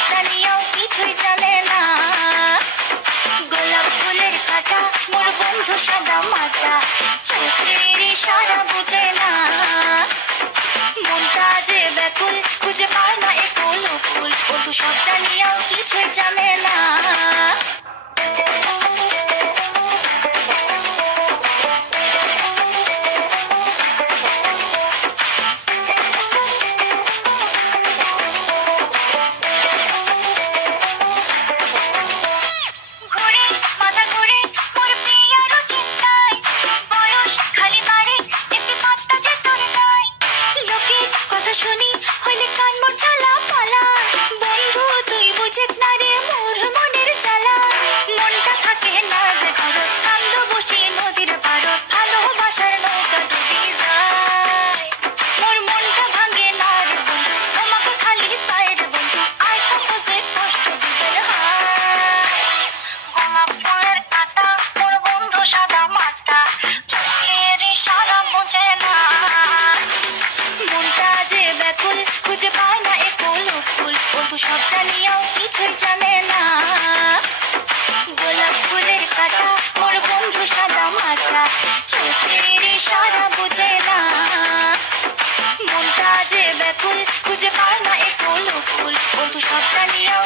সব জানিয়াও কিছুই জানে না। গোলাপ ফুলের কাটা মোর বন্ধু সাদা মাটা, চোখের ইশারা বুঝে না। মনটা যে ব্যাকুল, খুঁজে পায় না এ কোনো ফুল, ও তো সব জানিয়াও কিছুই জানে না। শুনি হইলে কান মোর ঝালা পালা, বন্ধু তুই বুঝিস না রে মোর মনের জ্বালা। মনটা থাকে না যে ঘরত, কান্দ বসি নদীর পারত, ভালোবাসার নৌকা ডুবি যায়। মোর মনটা ভাঙে না রে বন্ধু, তোমাকে খালি চায় রে বন্ধু, আয় থাকো যে কষ্ট দিবেন হায়। গোলাপ ফুলের কাটা মোর বন্ধু সাদা মাটা, চোখের ইশারা বোঝে না। মনটা যে ব্যাকুল, খুঁজে পায় না এ কোনো ফুল, ও তো সব জানিয়াও কিছুই জানে না। গোলাপ ফুলের কাটা মোর বন্ধু সাদা মাটা, চোখের ইশারা বুঝে না। মনটা যে ব্যাকুল, খুঁজে পায় না এ কোনো ফুল, ও তো সব জানিয়াও